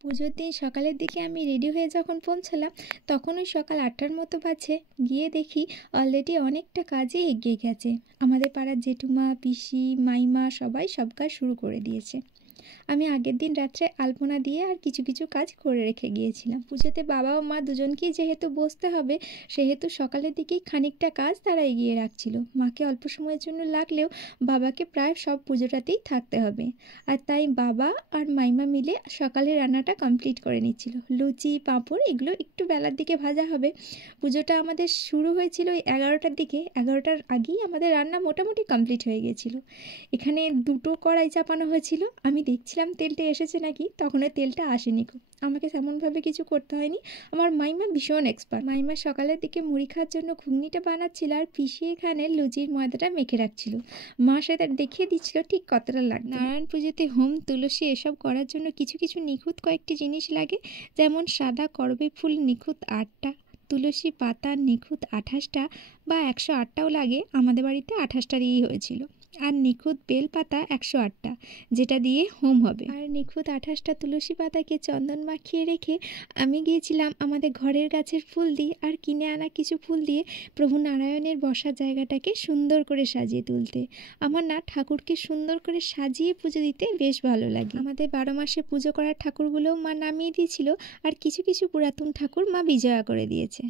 পুজোর দিন সকালের দিকে আমি রেডি হয়ে যখন পৌঁছলাম, তখন ওই সকাল ৮টার মতো বাজে। গিয়ে দেখি অলরেডি অনেকটা কাজই এগিয়ে গেছে। আমাদের পাড়ার জেঠুমা, পিসি, মাইমা সবাই সব কাজ শুরু করে দিয়েছে। আমি আগের দিন রাত্রে আলপনা দিয়ে আর কিছু কিছু কাজ করে রেখে গিয়েছিলাম। পুজোতে বাবা ও মা দুজনকেই যেহেতু বসতে হবে, সেহেতু সকালের দিকেই খানিকটা কাজ তারা এগিয়ে রাখছিল। মাকে অল্প সময়ের জন্য লাগলেও বাবাকে প্রায় সব পুজোটাতেই থাকতে হবে, আর তাই বাবা আর মাইমা মিলে সকালে রান্নাটা কমপ্লিট করে নিচ্ছিল। লুচি, পাঁপড় এগুলো একটু বেলার দিকে ভাজা হবে। পুজোটা আমাদের শুরু হয়েছিল ওই 11টার দিকে। 11টার আগেই আমাদের রান্না মোটামুটি কমপ্লিট হয়ে গেছিলো। এখানে দুটো কড়াই চাপানো হয়েছিল। আমি দেখছিলাম তেলটা এসেছে নাকি, তখন তেলটা আসেনি। আমাকে তেমনভাবে কিছু করতে হয়নি। আমার মাইমা ভীষণ এক্সপার্ট। মাইমা সকালের দিকে মুড়ি খাওয়ার জন্য ঘুগনিটা বানাচ্ছিল, আর পিসি এখানে লুচির ময়দাটা মেখে রাখছিল। মা সেটা দেখিয়ে দিচ্ছিল ঠিক কতটা লাগবে। নারায়ণ পুজোতে হোম, তুলসী এসব করার জন্য কিছু কিছু নিখুঁত কয়েকটি জিনিস লাগে, যেমন সাদা করবে ফুল নিখুঁত 8টা, তুলসী পাতা নিখুঁত 28টা বা 108টাও লাগে। আমাদের বাড়িতে 28টা দিয়েই হয়েছিল। আর নিখুঁত বেলপাতা 108টা, যেটা দিয়ে হোম হবে। আর নিখুঁত 28টা তুলসী পাতাকে চন্দন মাখিয়ে রেখে আমি গিয়েছিলাম আমাদের ঘরের গাছের ফুল দিয়ে আর কিনে আনা কিছু ফুল দিয়ে প্রভু নারায়ণের বসার জায়গাটাকে সুন্দর করে সাজিয়ে তুলতে। আমার না ঠাকুরকে সুন্দর করে সাজিয়ে পুজো দিতে বেশ ভালো লাগে। আমাদের 12 মাসে পুজো করার ঠাকুরগুলোও মা নামিয়ে দিয়েছিল, আর কিছু কিছু পুরাতন ঠাকুর মা বিজয়া করে দিয়েছে।